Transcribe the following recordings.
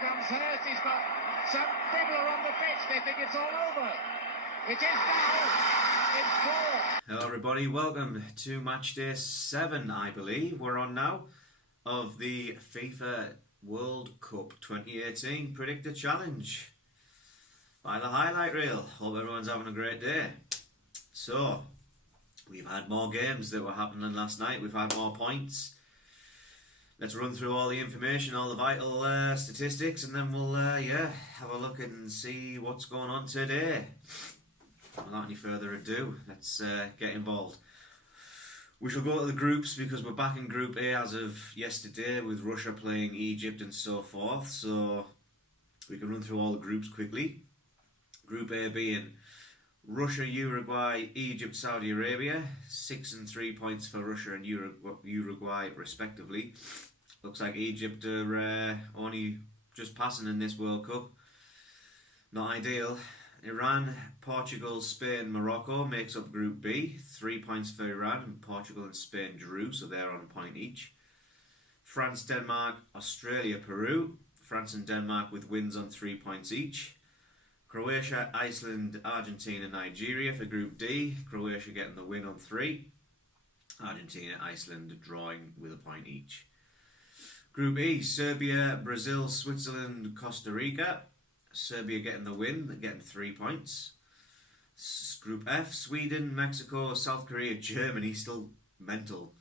comes Hurst. He's got some people are on the pitch. They think it's all over. It is now. It's 4. Hello everybody, welcome to match day 7, I believe we're on now, of the FIFA World Cup 2018 Predictor Challenge by the highlight reel. Hope everyone's having a great day. So, we've had more games that were happening last night, we've had more points. Let's run through all the information, all the vital statistics, and then we'll have a look and see what's going on today. Without any further ado, let's get involved. We shall go to the groups because we're back in Group A as of yesterday with Russia playing Egypt and so forth. So we can run through all the groups quickly. Group A being Russia, Uruguay, Egypt, Saudi Arabia. 6 and 3 points for Russia and Uruguay respectively. Looks like Egypt are only just passing in this World Cup. Not ideal. Iran, Portugal, Spain, Morocco makes up Group B. 3 points for Iran, and Portugal and Spain drew, so they're on a point each. France, Denmark, Australia, Peru. France and Denmark with wins on 3 points each. Croatia, Iceland, Argentina, Nigeria for Group D. Croatia getting the win on 3. Argentina, Iceland drawing with a point each. Group E, Serbia, Brazil, Switzerland, Costa Rica. Serbia getting the win, getting 3 points. Group F, Sweden, Mexico, South Korea, Germany, still mental.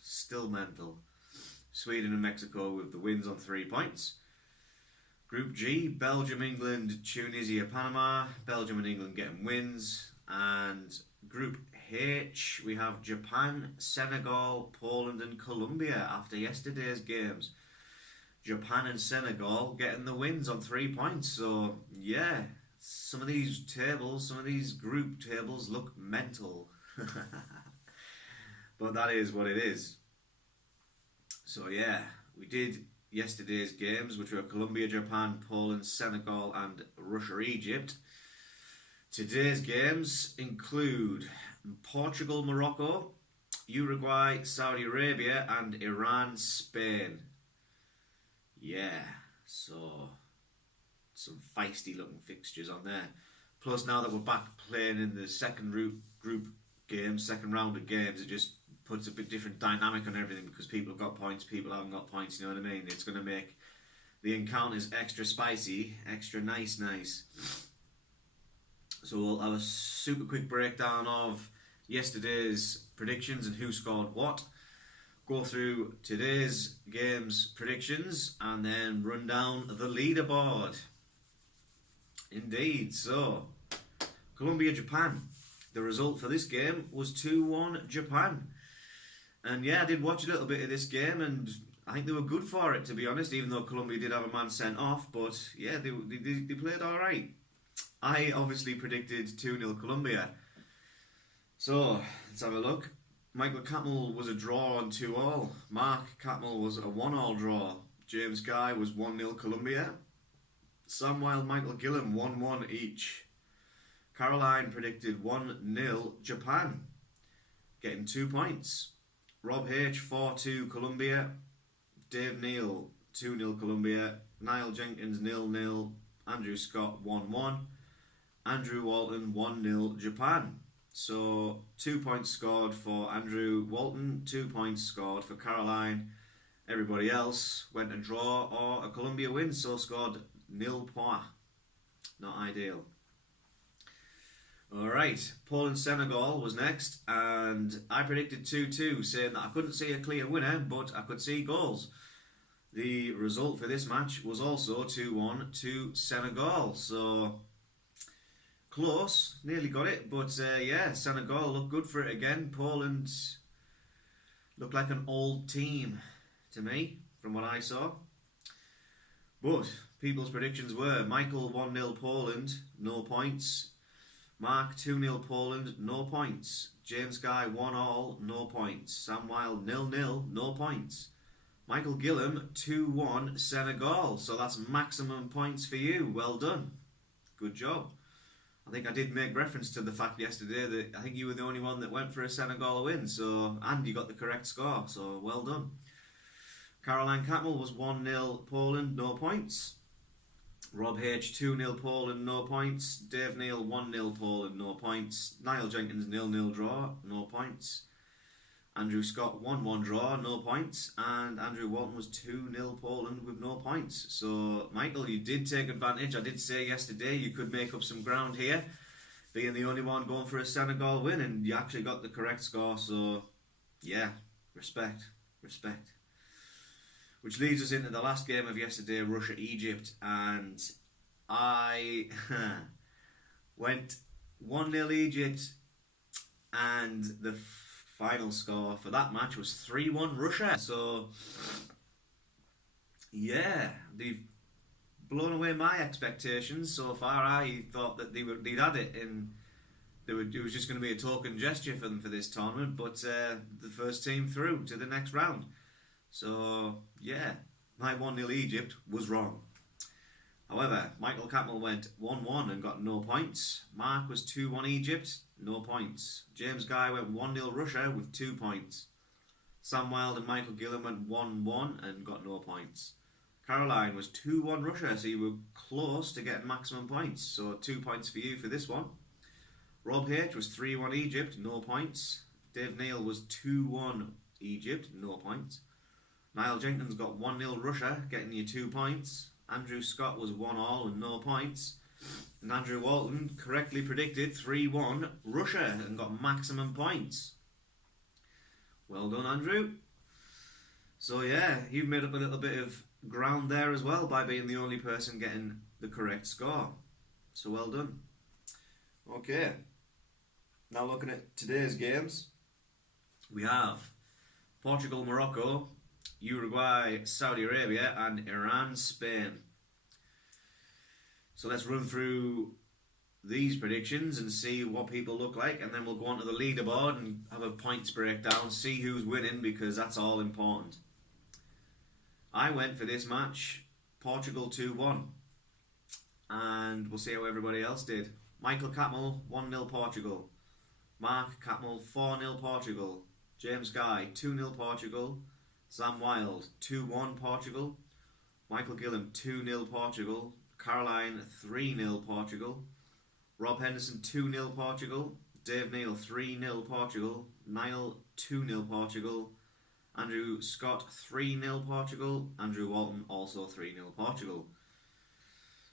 Sweden and Mexico with the wins on 3 points. Group G, Belgium, England, Tunisia, Panama. Belgium and England getting wins. And Group H, we have Japan, Senegal, Poland and Colombia after yesterday's games. Japan and Senegal getting the wins on 3 points. So, yeah, some of these group tables look mental. But that is what it is. So, yeah, we did yesterday's games, which were Colombia, Japan, Poland, Senegal and Russia, Egypt. Today's games include Portugal, Morocco, Uruguay, Saudi Arabia and Iran, Spain. Yeah, so some feisty looking fixtures on there. Plus now that we're back playing in the second round of games, it just puts a bit different dynamic on everything because people have got points, people haven't got points, you know what I mean? It's going to make the encounters extra spicy, extra nice. So we'll have a super quick breakdown of yesterday's predictions and who scored what. Go through today's game's predictions and then run down the leaderboard. Indeed, so Colombia, Japan. The result for this game was 2-1 Japan. And yeah, I did watch a little bit of this game and I think they were good for it, to be honest, even though Colombia did have a man sent off. But yeah, they played alright. I obviously predicted 2-0 Colombia. So let's have a look. Michael Catmull was a draw on 2-2. Mark Catmull was a 1-1 draw. James Guy was 1-0 Colombia. Samuel Michael Gillam 1-1 each. Caroline predicted 1-0 Japan, getting 2 points. Rob H 4-2 Colombia. Dave Neal 2-0 Colombia. Niall Jenkins 0-0. Andrew Scott 1-1. Andrew Walton 1-0 Japan. So 2 points scored for Andrew Walton, 2 points scored for Caroline. Everybody else went a draw or a Colombia win, so scored 0 points. Not ideal. Alright, Poland-Senegal was next, and I predicted 2-2, saying that I couldn't see a clear winner, but I could see goals. The result for this match was also 2-1 to Senegal, so close, nearly got it, but yeah, Senegal looked good for it again. Poland looked like an old team to me, from what I saw. But people's predictions were Michael 1-0 Poland, no points. Mark 2-0 Poland, no points. James Guy 1-1, no points. Sam Wilde 0-0, no points. Michael Gillam 2-1 Senegal, so that's maximum points for you. Well done, good job. I think I did make reference to the fact yesterday that I think you were the only one that went for a Senegal win, so and you got the correct score, so well done. Caroline Catmull was 1-0 Poland, no points. Rob H 2-0 Poland, no points. Dave Neal 1-0 Poland, no points. Niall Jenkins 0-0 draw, no points. Andrew Scott 1-1 draw, no points. And Andrew Walton was 2-0 Poland with no points. So Michael, you did take advantage. I did say yesterday you could make up some ground here, being the only one going for a Senegal win, and you actually got the correct score. So yeah, respect. Which leads us into the last game of yesterday, Russia-Egypt, and I went 1-0 Egypt, and the final score for that match was 3-1 Russia. So yeah, they've blown away my expectations so far. I thought that they'd had it, and it was just going to be a token gesture for them for this tournament, but the first team through to the next round. So yeah, my 1-0 Egypt was wrong. However, Michael Catmull went 1-1 and got no points. Mark was 2-1 Egypt, no points. James Guy went 1-0 Russia with 2 points. Sam Wilde and Michael Gillen went 1-1 and got no points. Caroline was 2-1 Russia, so you were close to getting maximum points. So 2 points for you for this one. Rob H was 3-1 Egypt, no points. Dave Neal was 2-1 Egypt, no points. Niall Jenkins got 1-0 Russia, getting you 2 points. Andrew Scott was 1-all and no points. And Andrew Walton correctly predicted 3-1 Russia and got maximum points. Well done, Andrew. So yeah, you've made up a little bit of ground there as well by being the only person getting the correct score. So well done. Okay, now looking at today's games, we have Portugal, Morocco, Uruguay, Saudi Arabia, and Iran, Spain. So let's run through these predictions and see what people look like, and then we'll go on to the leaderboard and have a points breakdown, see who's winning, because that's all important. I went for this match Portugal 2-1, and we'll see how everybody else did. Michael Catmull 1-0 Portugal. Mark Catmull 4-0 Portugal. James Guy 2-0 Portugal. Sam Wilde 2-1 Portugal. Michael Gillam 2-0 Portugal. Caroline 3-0 Portugal. Rob Henderson 2-0 Portugal. Dave Neal 3-0 Portugal. Niall 2-0 Portugal. Andrew Scott 3-0 Portugal. Andrew Walton also 3-0 Portugal.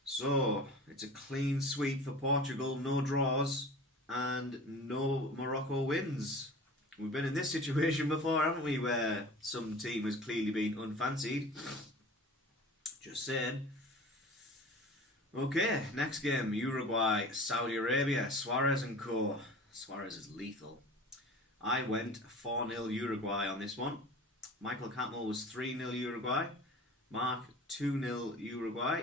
So it's a clean sweep for Portugal, no draws and no Morocco wins. We've been in this situation before, haven't we, where some team has clearly been unfancied. Just saying. Okay, next game, Uruguay, Saudi Arabia, Suarez and co. Suarez is lethal. I went 4-0 Uruguay on this one. Michael Catmull was 3-0 Uruguay. Mark 2-0 Uruguay.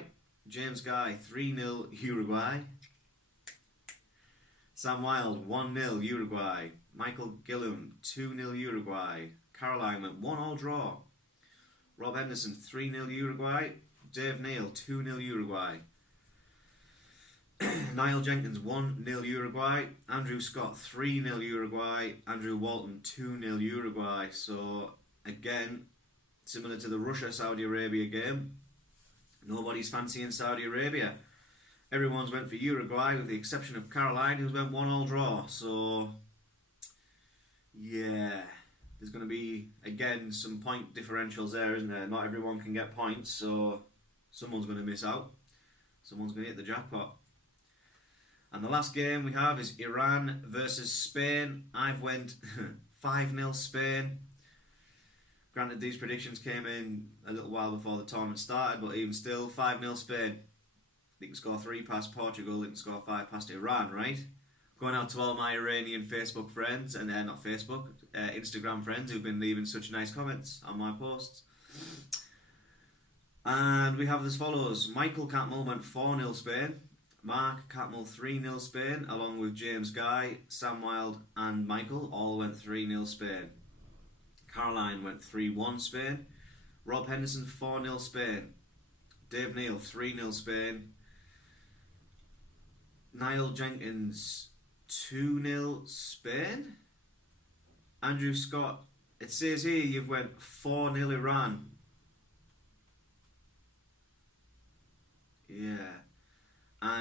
James Guy 3-0 Uruguay. Sam Wilde 1-0 Uruguay. Michael Gillam 2-0 Uruguay. Caroline went 1-all draw. Rob Henderson 3-0 Uruguay. Dave Neal 2-0 Uruguay. Niall Jenkins 1-0 Uruguay. Andrew Scott 3-0 Uruguay. Andrew Walton 2-0 Uruguay. So again, similar to the Russia-Saudi Arabia game, nobody's fancying Saudi Arabia. Everyone's went for Uruguay with the exception of Caroline, who's went 1-all draw. So yeah, there's going to be, again, some point differentials there, isn't there? Not everyone can get points, so someone's going to miss out. Someone's going to hit the jackpot. And the last game we have is Iran versus Spain. I've went 5-0 Spain. Granted, these predictions came in a little while before the tournament started, but even still, 5-0 Spain. They can score 3 past Portugal, they can score 5 past Iran, right? Going out to all my Iranian Facebook friends, and not Facebook, Instagram friends who've been leaving such nice comments on my posts. And we have as follows. Michael Catmull went 4-0 Spain. Mark Catmull 3-0 Spain, along with James Guy, Sam Wilde and Michael all went 3-0 Spain. Caroline went 3-1 Spain. Rob Henderson 4-0 Spain. Dave Neal 3-0 Spain. Niall Jenkins 2-0 Spain. Andrew Scott, it says here you've went 4-0 Iran. Yeah.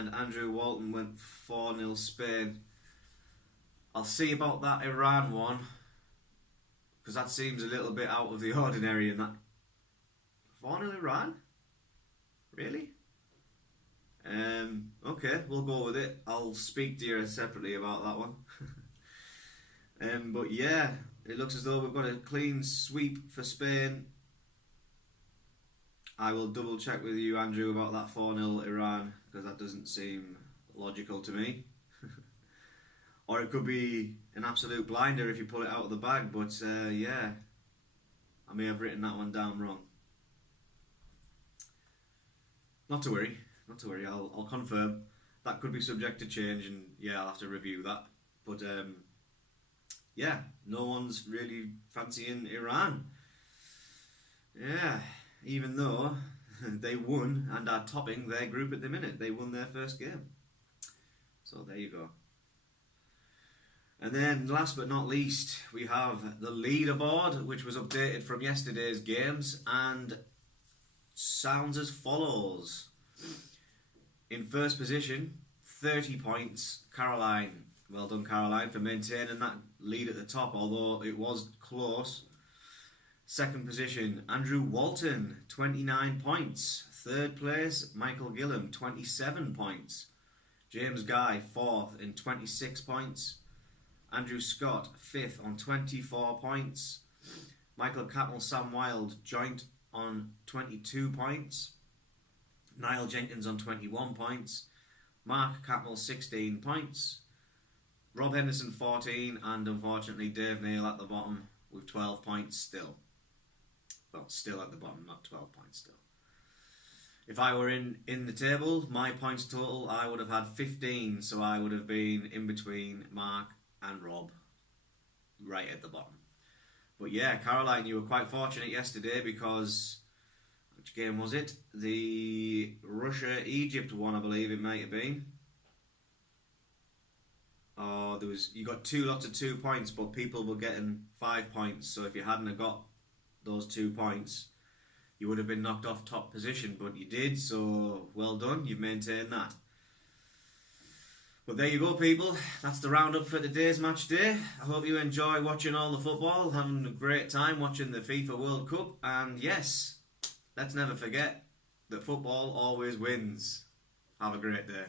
and Andrew Walton went 4-0 Spain. I'll see about that Iran one, because that seems a little bit out of the ordinary in that. 4-0 Iran? Really? Okay, we'll go with it. I'll speak to you separately about that one. But yeah, it looks as though we've got a clean sweep for Spain. I will double check with you, Andrew, about that 4-0 Iran, because that doesn't seem logical to me. Or it could be an absolute blinder if you pull it out of the bag, but yeah, I may have written that one down wrong. Not to worry, I'll confirm. That could be subject to change, and yeah, I'll have to review that. But yeah, no one's really fancying Iran. Yeah, even though they won and are topping their group at the minute. They won their first game. So there you go. And then last but not least, we have the leaderboard, which was updated from yesterday's games and sounds as follows. In first position, 30 points, Caroline. Well done, Caroline, for maintaining that lead at the top, although it was close. Second position, Andrew Walton, 29 points. Third place, Michael Gillam, 27 points. James Guy, fourth in 26 points. Andrew Scott, fifth on 24 points. Michael Catmull, Sam Wilde, joint on 22 points. Niall Jenkins on 21 points. Mark Catmull, 16 points. Rob Henderson, 14. And unfortunately, Dave Neal at the bottom with 12 points still. Well, still at the bottom, not 12 points still. If I were in the table, my points total, I would have had 15. So I would have been in between Mark and Rob, right at the bottom. But yeah, Caroline, you were quite fortunate yesterday because, which game was it? The Russia-Egypt one, I believe it might have been. Oh, you got two lots of 2 points, but people were getting 5 points. So if you hadn't have got those 2 points, you would have been knocked off top position. But you did, so well done. You've maintained that. But there you go, people. That's the roundup for today's match day. I hope you enjoy watching all the football, having a great time watching the FIFA World Cup. And yes, let's never forget that football always wins. Have a great day.